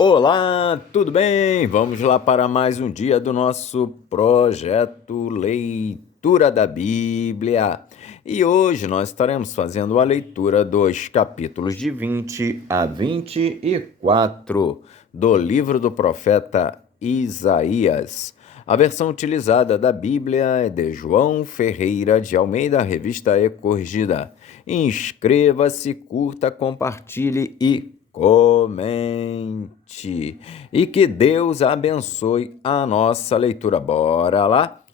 Olá, tudo bem? Vamos lá para mais um dia do nosso projeto Leitura da Bíblia. E hoje nós estaremos fazendo a leitura dos capítulos de 20 a 24 do livro do profeta Isaías. A versão utilizada da Bíblia é de João Ferreira de Almeida, revista E Corrigida. Inscreva-se, curta, compartilhe e comente. E que Deus abençoe a nossa leitura. Bora lá?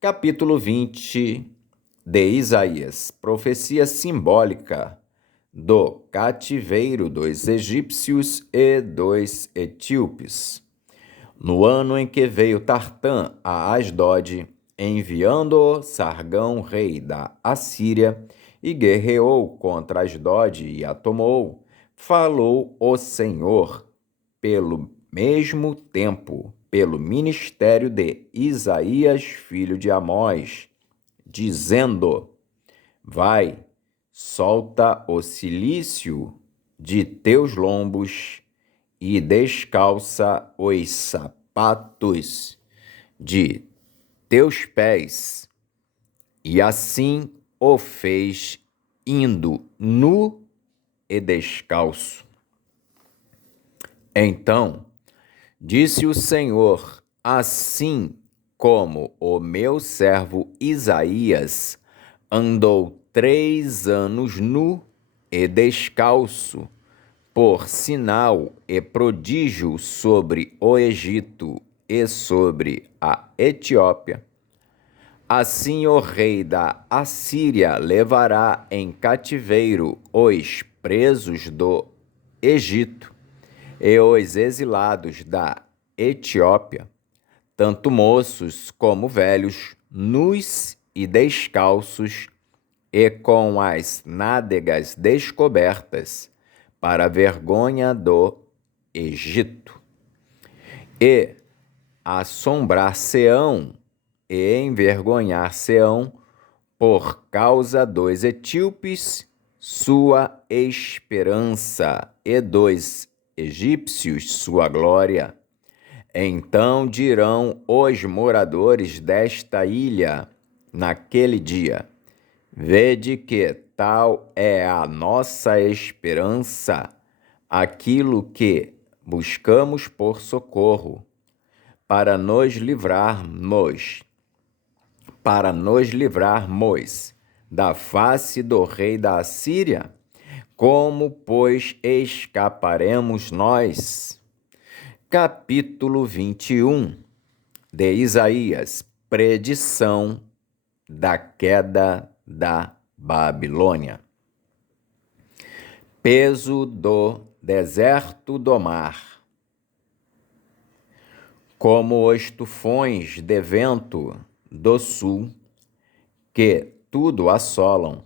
Capítulo 20 de Isaías, profecia simbólica do cativeiro dos egípcios e dos etíopes. No ano em que veio Tartã a Asdod, enviando Sargão, rei da Assíria, e guerreou contra Asdod e a tomou, falou o Senhor, pelo mesmo tempo, pelo ministério de Isaías, filho de Amós, dizendo: Vai, solta o cilício de teus lombos e descalça os sapatos de teus pés. E assim o fez, indo nu e descalço. Então disse o Senhor: assim como o meu servo Isaías andou 3 anos nu e descalço, por sinal e prodígio sobre o Egito e sobre a Etiópia, assim o rei da Assíria levará em cativeiro os presos do Egito e os exilados da Etiópia, tanto moços como velhos, nus e descalços, e com as nádegas descobertas, para a vergonha do Egito. E assombrar-se-ão e envergonhar-se-ão por causa dos etíopes, sua esperança, e dos egípcios, sua glória. Então dirão os moradores desta ilha naquele dia: vede que tal é a nossa esperança, aquilo que buscamos por socorro, para nos livrarmos da face do rei da Assíria. Como, pois, escaparemos nós? Capítulo 21 de Isaías, predição da queda da Babilônia. Peso do deserto do mar. Como os tufões de vento do sul, que tudo assolam,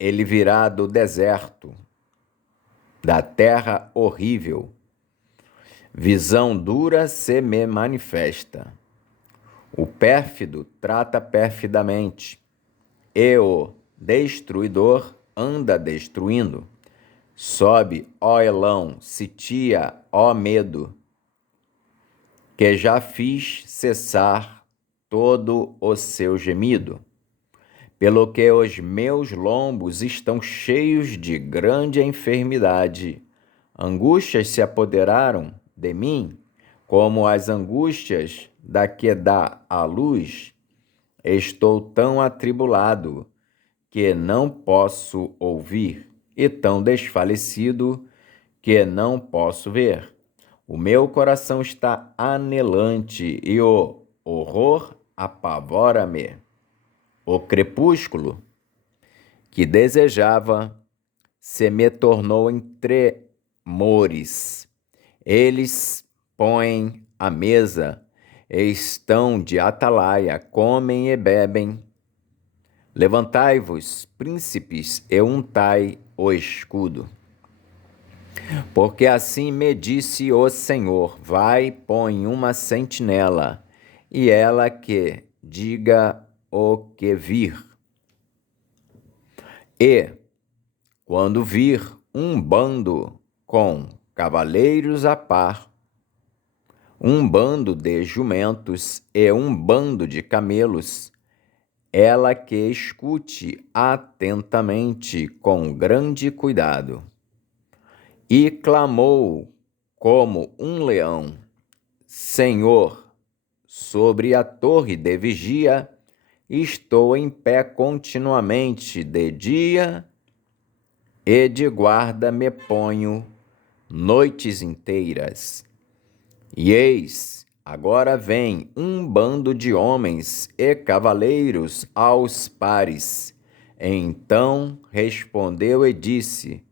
ele virá do deserto, da terra horrível. Visão dura se me manifesta. O pérfido trata perfidamente, e o destruidor anda destruindo. Sobe, ó Elão, sitia, ó medo, que já fiz cessar todo o seu gemido, pelo que os meus lombos estão cheios de grande enfermidade. Angústias se apoderaram de mim, como as angústias da que dá à luz. Estou tão atribulado que não posso ouvir, e tão desfalecido que não posso ver. O meu coração está anelante e o horror apavora-me. O crepúsculo que desejava se me tornou em tremores. Eles põem à mesa, estão de atalaia, comem e bebem. Levantai-vos, príncipes, e untai o escudo. Porque assim me disse o Senhor: vai, põe uma sentinela, e ela que diga o que vir. E, quando vir um bando com cavaleiros a par, um bando de jumentos e um bando de camelos, ela que escute atentamente com grande cuidado. E clamou como um leão: Senhor, sobre a torre de vigia, estou em pé continuamente de dia e de guarda me ponho noites inteiras. E eis, agora vem um bando de homens e cavaleiros aos pares. Então respondeu e disse: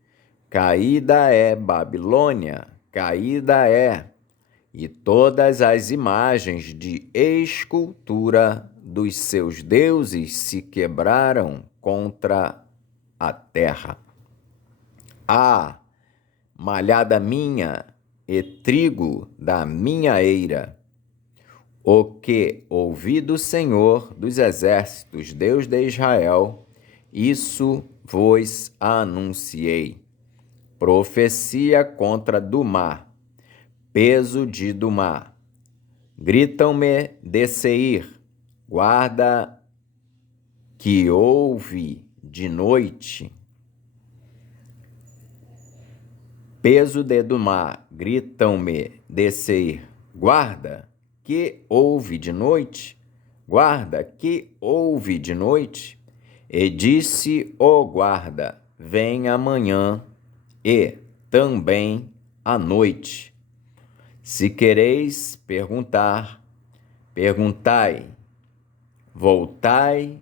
Caída é Babilônia, caída é, e todas as imagens de escultura dos seus deuses se quebraram contra a terra. Ah, malhada minha e trigo da minha eira, o que ouvi do Senhor dos exércitos, Deus de Israel, isso vos anunciei. Profecia contra Dumá, peso de Dumá. Gritam-me de Seir, guarda que ouve de noite. Peso de Dumá, gritam-me de Seir, guarda que ouve de noite, guarda que ouve de noite. E disse o guarda: vem amanhã e também à noite. Se quereis perguntar, perguntai, voltai,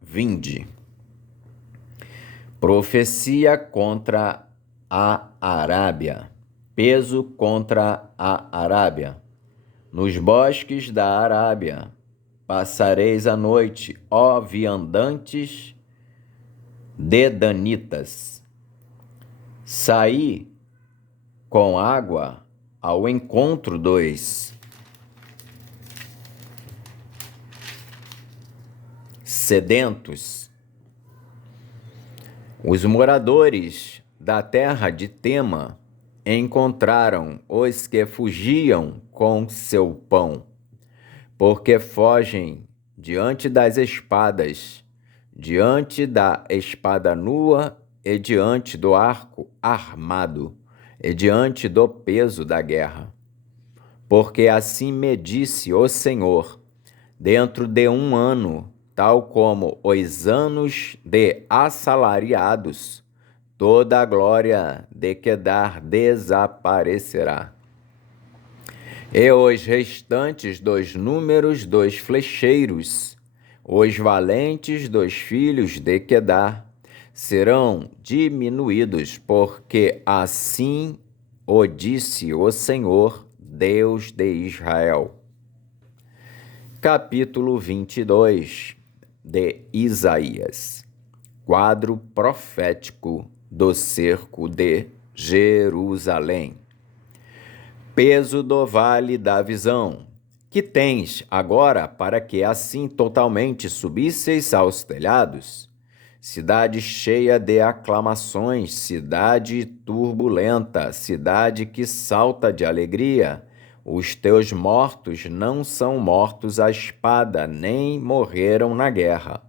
vinde. Profecia contra a Arábia, peso contra a Arábia. Nos bosques da Arábia passareis a noite, ó viandantes dedanitas. Saí com água ao encontro dos sedentos. Os moradores da terra de Tema encontraram os que fugiam com seu pão, porque fogem diante das espadas, diante da espada nua e diante do arco armado, e diante do peso da guerra. Porque assim me disse o Senhor: dentro de 1 ano, tal como os anos de assalariados, toda a glória de Quedar desaparecerá. E os restantes dos números dos flecheiros, os valentes dos filhos de Quedar, serão diminuídos, porque assim o disse o Senhor, Deus de Israel. Capítulo 22 de Isaías. Quadro profético do cerco de Jerusalém. Peso do vale da visão, que tens agora para que assim totalmente subisseis aos telhados? Cidade cheia de aclamações, cidade turbulenta, cidade que salta de alegria. Os teus mortos não são mortos à espada, nem morreram na guerra.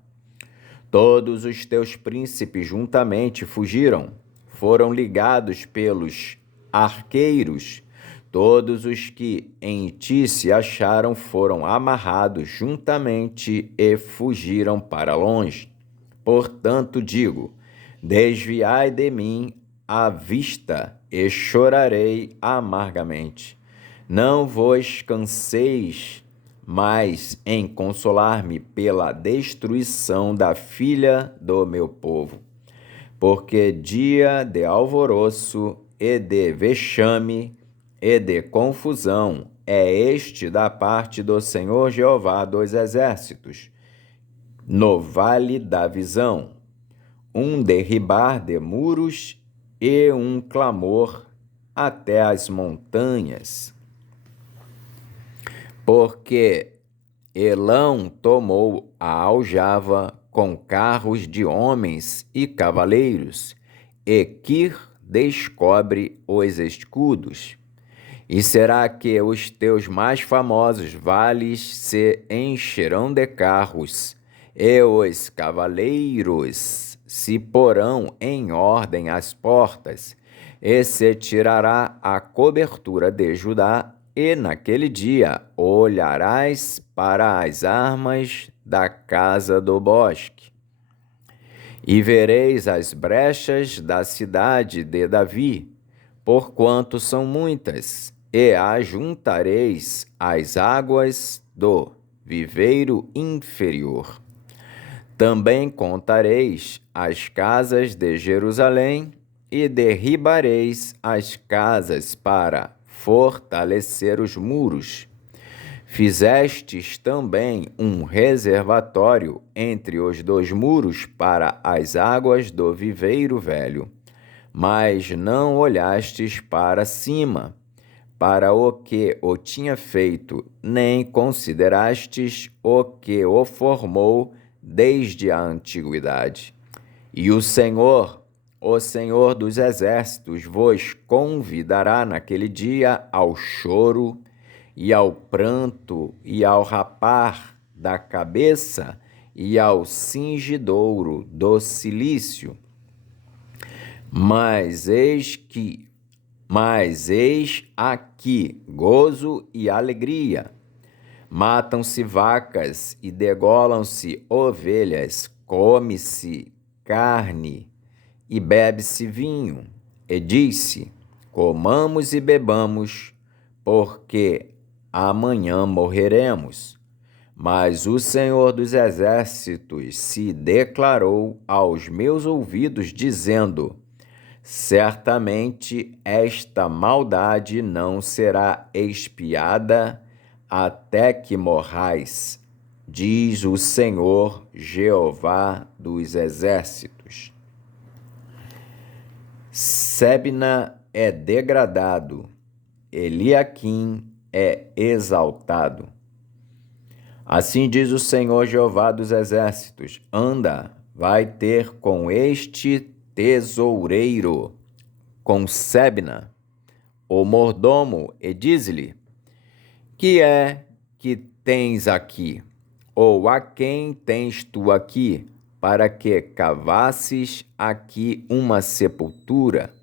Todos os teus príncipes juntamente fugiram, foram ligados pelos arqueiros. Todos os que em ti se acharam foram amarrados juntamente e fugiram para longe. Portanto digo: desviai de mim a vista e chorarei amargamente. Não vos canseis mais em consolar-me pela destruição da filha do meu povo, porque dia de alvoroço e de vexame e de confusão é este da parte do Senhor Jeová dos exércitos, no vale da visão, um derribar de muros e um clamor até as montanhas. Porque Elão tomou a aljava com carros de homens e cavaleiros, e Kir descobre os escudos. E será que os teus mais famosos vales se encherão de carros, e os cavaleiros se porão em ordem às portas, e se tirará a cobertura de Judá, e naquele dia olharás para as armas da casa do bosque. E vereis as brechas da cidade de Davi, porquanto são muitas, e ajuntareis as águas do viveiro inferior. Também contareis as casas de Jerusalém, e derribareis as casas para fortalecer os muros. Fizestes também um reservatório entre os dois muros para as águas do viveiro velho. Mas não olhastes para cima, para o que o tinha feito, nem considerastes o que o formou desde a antiguidade. E o Senhor dos exércitos, vos convidará naquele dia ao choro e ao pranto e ao rapar da cabeça e ao cingidouro do cilício. Mas eis aqui gozo e alegria. Matam-se vacas e degolam-se ovelhas, come-se carne e bebe-se vinho. E disse: comamos e bebamos, porque amanhã morreremos. Mas o Senhor dos exércitos se declarou aos meus ouvidos, dizendo: certamente esta maldade não será expiada até que morrais, diz o Senhor Jeová dos exércitos. Sebna é degradado, Eliaquim é exaltado. Assim diz o Senhor Jeová dos exércitos: anda, vai ter com este tesoureiro, com Sebna, o mordomo, e diz-lhe: que é que tens aqui? Ou a quem tens tu aqui, para que cavasses aqui uma sepultura,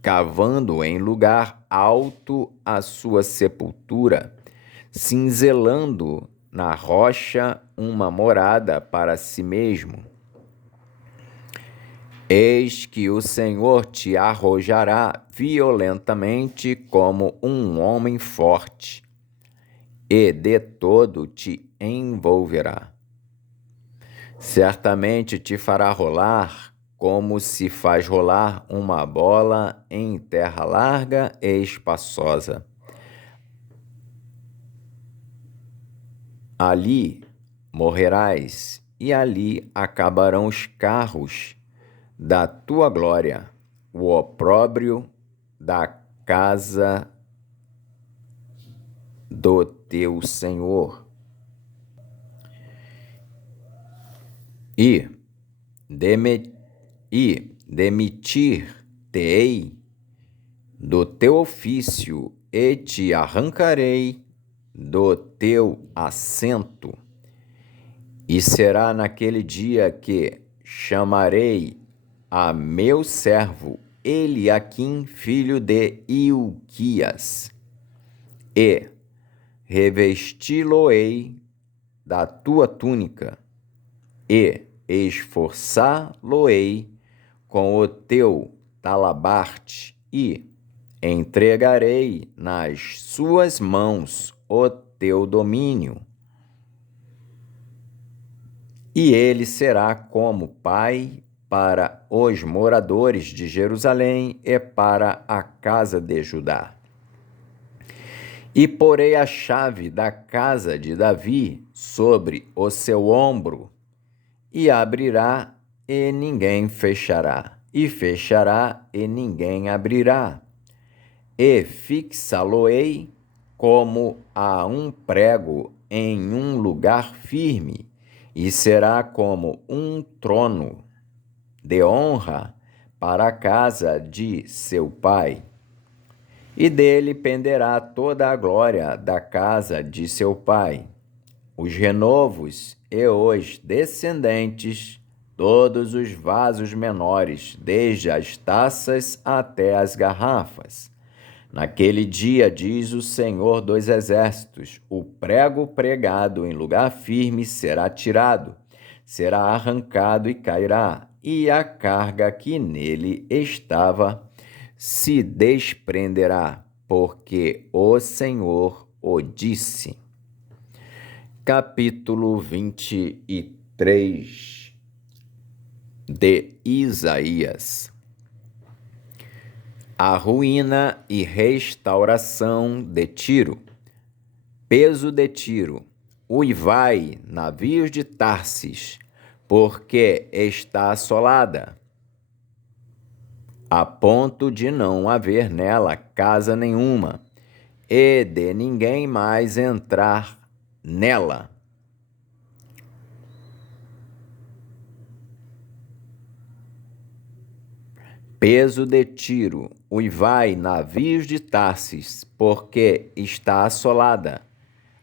cavando em lugar alto a sua sepultura, cinzelando na rocha uma morada para si mesmo? Eis que o Senhor te arrojará violentamente como um homem forte, e de todo te envolverá. Certamente te fará rolar como se faz rolar uma bola em terra larga e espaçosa. Ali morrerás, e ali acabarão os carros da tua glória, o opróbrio da casa do teu Senhor. E demitir-te-ei do teu ofício, e te arrancarei do teu assento. E será naquele dia que chamarei a meu servo Eliaquim, filho de Hilquias, e revesti-lo-ei da tua túnica, e esforçá-lo-ei com o teu talabarte, e entregarei nas suas mãos o teu domínio. E ele será como pai para os moradores de Jerusalém e para a casa de Judá. E porei a chave da casa de Davi sobre o seu ombro, e abrirá, e ninguém fechará, e fechará, e ninguém abrirá. E fixá-lo-ei como a um prego em um lugar firme, e será como um trono de honra para a casa de seu pai, e dele penderá toda a glória da casa de seu pai, os renovos e os descendentes, todos os vasos menores, desde as taças até as garrafas. Naquele dia, diz o Senhor dos Exércitos, o prego pregado em lugar firme será tirado, será arrancado e cairá, e a carga que nele estava se desprenderá, porque o Senhor o disse. Capítulo 23 de Isaías. A ruína e restauração de Tiro. Peso de Tiro. Uivai, navios de Tarsis, porque está assolada, a ponto de não haver nela casa nenhuma, e de ninguém mais entrar nela. Peso de Tiro, uivai, navios de Tarsis, porque está assolada,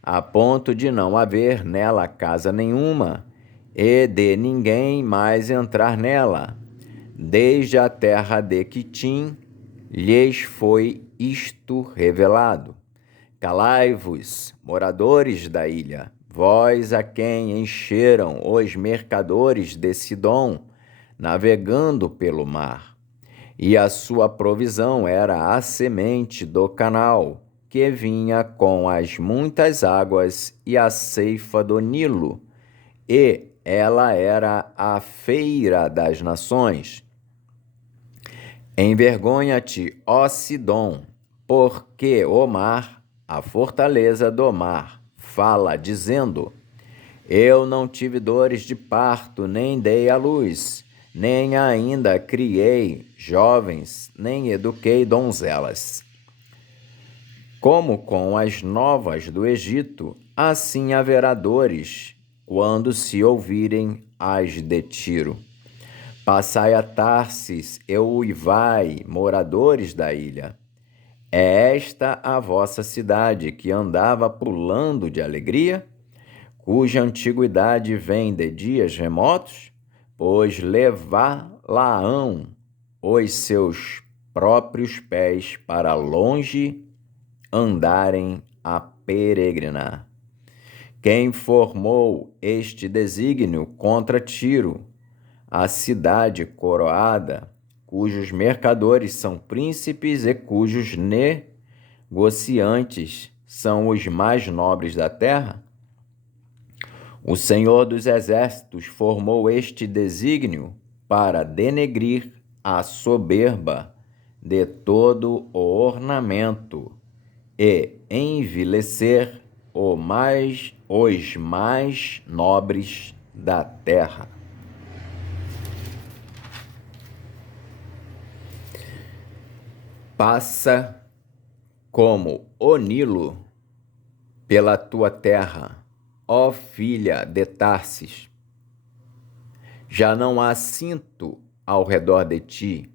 a ponto de não haver nela casa nenhuma, e de ninguém mais entrar nela. Desde a terra de Quitim lhes foi isto revelado. Calai-vos, moradores da ilha, vós a quem encheram os mercadores de Sidom, navegando pelo mar. E a sua provisão era a semente do canal, que vinha com as muitas águas e a ceifa do Nilo, e ela era a feira das nações. Envergonha-te, ó Sidom, porque o mar, a fortaleza do mar, fala, dizendo: eu não tive dores de parto, nem dei à luz, nem ainda criei jovens, nem eduquei donzelas. Como com as novas do Egito, assim haverá dores, quando se ouvirem as de Tiro. Passai a Tarsis e uivai, moradores da ilha. É esta a vossa cidade que andava pulando de alegria, cuja antiguidade vem de dias remotos? Pois levá-la-ão os seus próprios pés para longe andarem a peregrinar. Quem formou este desígnio contra Tiro, a cidade coroada, cujos mercadores são príncipes e cujos negociantes são os mais nobres da terra? O Senhor dos Exércitos formou este desígnio para denegrir a soberba de todo o ornamento e envilecer os mais nobres da terra. Passa como o Nilo pela tua terra, ó filha de Tarsis. Já não há cinto ao redor de ti.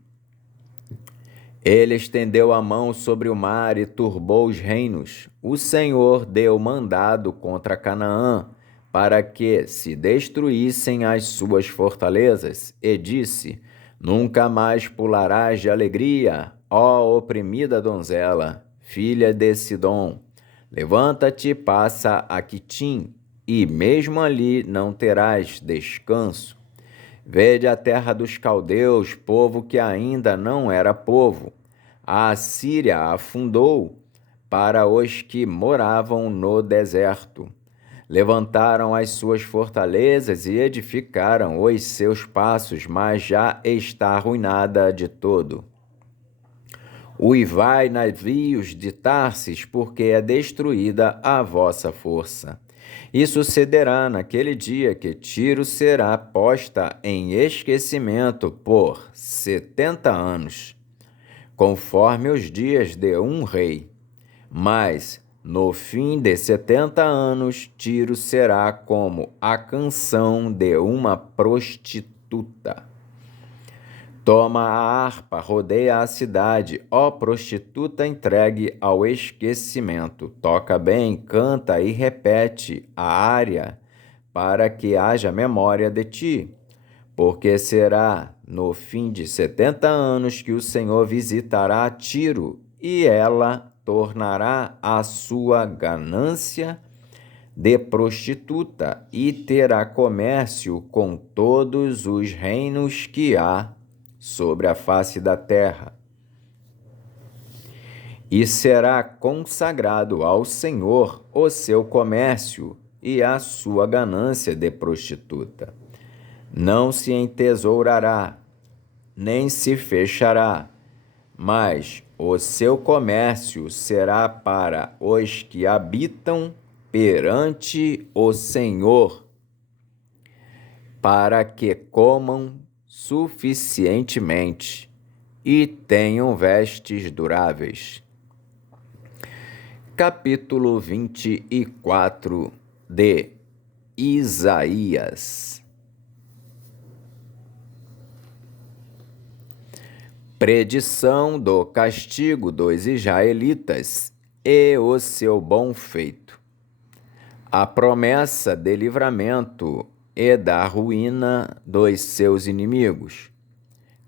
Ele estendeu a mão sobre o mar e turbou os reinos. O Senhor deu mandado contra Canaã, para que se destruíssem as suas fortalezas, e disse: nunca mais pularás de alegria, ó oprimida donzela, filha de Sidom. Levanta-te, passa a Quitim, e mesmo ali não terás descanso. Vede a terra dos caldeus, povo que ainda não era povo. A Assíria afundou para os que moravam no deserto. Levantaram as suas fortalezas e edificaram os seus passos, mas já está arruinada de todo. Uivai, navios de Tarsis, porque é destruída a vossa força. E sucederá naquele dia que Tiro será posta em esquecimento por 70 anos, conforme os dias de um rei. Mas, no fim de 70 anos, Tiro será como a canção de uma prostituta. Toma a harpa, rodeia a cidade, ó prostituta entregue ao esquecimento. Toca bem, canta e repete a área, para que haja memória de ti. Porque será no fim de 70 anos que o Senhor visitará Tiro, e ela tornará a sua ganância de prostituta, e terá comércio com todos os reinos que há sobre a face da terra. E será consagrado ao Senhor o seu comércio e a sua ganância de prostituta. Não se entesourará, nem se fechará, mas o seu comércio será para os que habitam perante o Senhor, para que comam suficientemente e tenham vestes duráveis. Capítulo 24 de Isaías. Predição do castigo dos israelitas e o seu bom feito. A promessa de livramento e da ruína dos seus inimigos.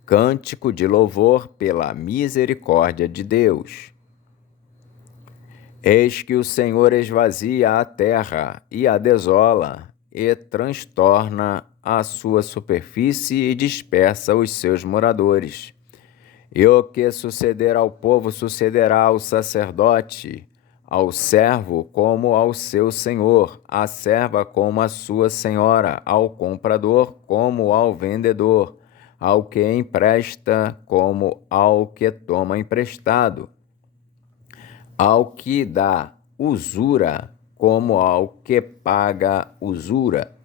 Cântico de louvor pela misericórdia de Deus. Eis que o Senhor esvazia a terra e a desola, e transtorna a sua superfície e dispersa os seus moradores. E o que suceder ao povo sucederá ao sacerdote, ao servo como ao seu senhor, à serva como à sua senhora, ao comprador como ao vendedor, ao que empresta como ao que toma emprestado, ao que dá usura como ao que paga usura.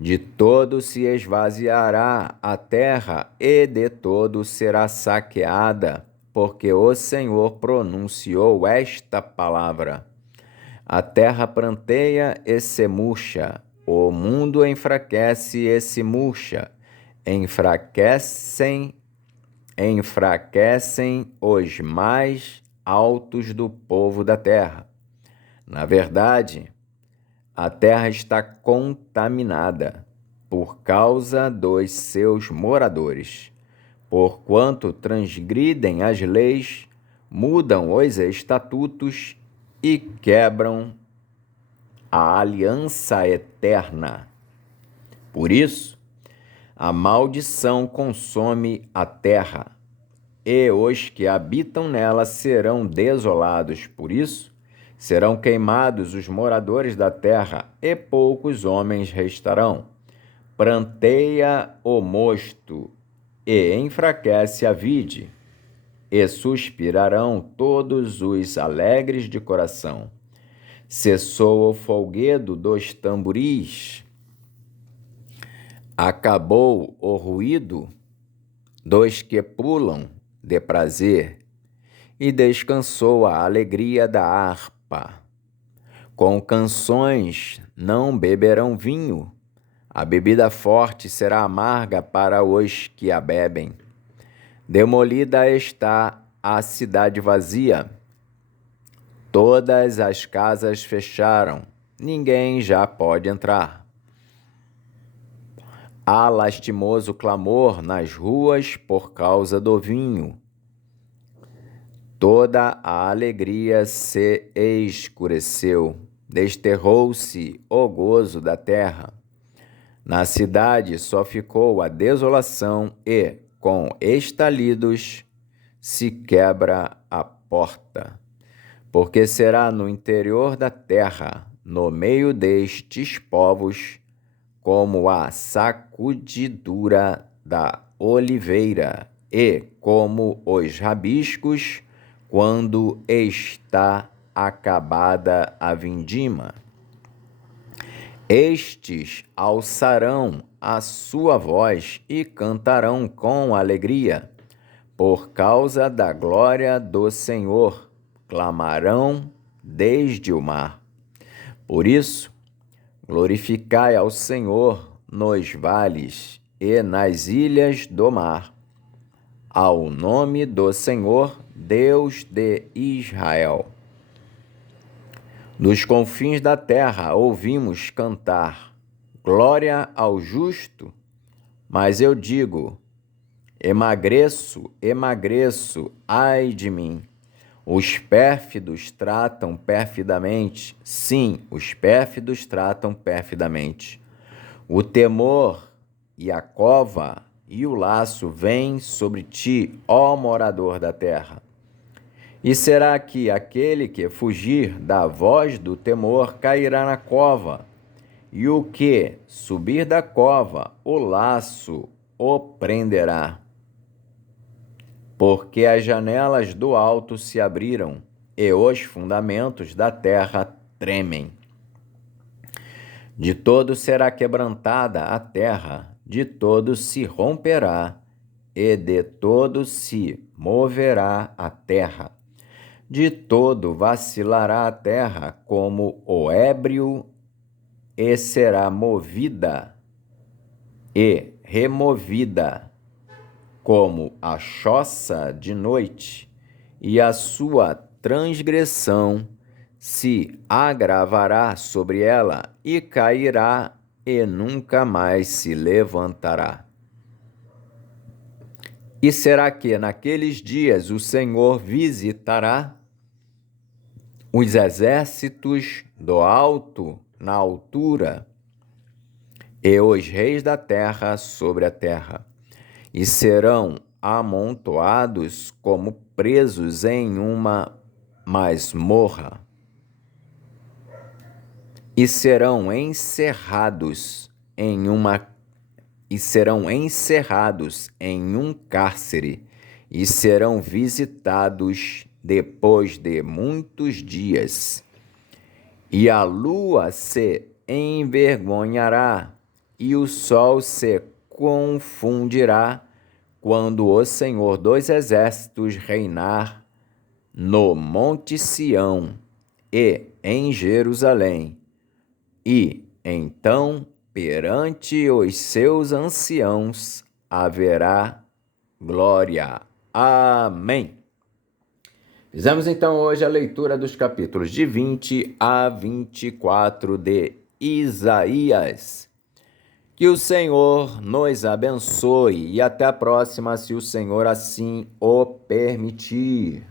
De todo se esvaziará a terra e de todo será saqueada, porque o Senhor pronunciou esta palavra. A terra pranteia e se murcha, o mundo enfraquece e se murcha, enfraquecem os mais altos do povo da terra. Na verdade, a terra está contaminada por causa dos seus moradores, porquanto transgridem as leis, mudam os estatutos e quebram a aliança eterna. Por isso, a maldição consome a terra, e os que habitam nela serão desolados. Por isso, serão queimados os moradores da terra, e poucos homens restarão. Pranteia o mosto, e enfraquece a vide, e suspirarão todos os alegres de coração. Cessou o folguedo dos tamboris, acabou o ruído dos que pulam de prazer, e descansou a alegria da harpa. Com canções não beberão vinho, a bebida forte será amarga para os que a bebem. Demolida está a cidade vazia, todas as casas fecharam, ninguém já pode entrar. Há lastimoso clamor nas ruas por causa do vinho. Toda a alegria se escureceu, desterrou-se o gozo da terra. Na cidade só ficou a desolação e, com estalidos, se quebra a porta. Porque será no interior da terra, no meio destes povos, como a sacudidura da oliveira e como os rabiscos, quando está acabada a vindima. Estes alçarão a sua voz e cantarão com alegria, por causa da glória do Senhor, clamarão desde o mar. Por isso, glorificai ao Senhor nos vales e nas ilhas do mar. ao nome do Senhor, Deus de Israel. Dos confins da terra ouvimos cantar, glória ao justo, mas eu digo, emagreço, emagreço, ai de mim. Os pérfidos tratam perfidamente, sim, os pérfidos tratam perfidamente. O temor e a cova e o laço vêm sobre ti, ó morador da terra. E será que aquele que fugir da voz do temor cairá na cova, e o que subir da cova, o laço o prenderá? Porque as janelas do alto se abriram, e os fundamentos da terra tremem. De todo será quebrantada a terra, de todo se romperá, e de todo se moverá a terra. De todo vacilará a terra como o ébrio, e será movida e removida como a choça de noite, e a sua transgressão se agravará sobre ela, e cairá, e nunca mais se levantará. E será que naqueles dias o Senhor visitará os exércitos do alto na altura, e os reis da terra sobre a terra, e serão amontoados como presos em uma masmorra, e serão encerrados em um cárcere, e serão visitados depois de muitos dias. E a lua se envergonhará, e o sol se confundirá, quando o Senhor dos Exércitos reinar no Monte Sião e em Jerusalém. E então, perante os seus anciãos, haverá glória. Amém. Fizemos então hoje a leitura dos capítulos de 20 a 24 de Isaías. Que o Senhor nos abençoe e até a próxima, se o Senhor assim o permitir.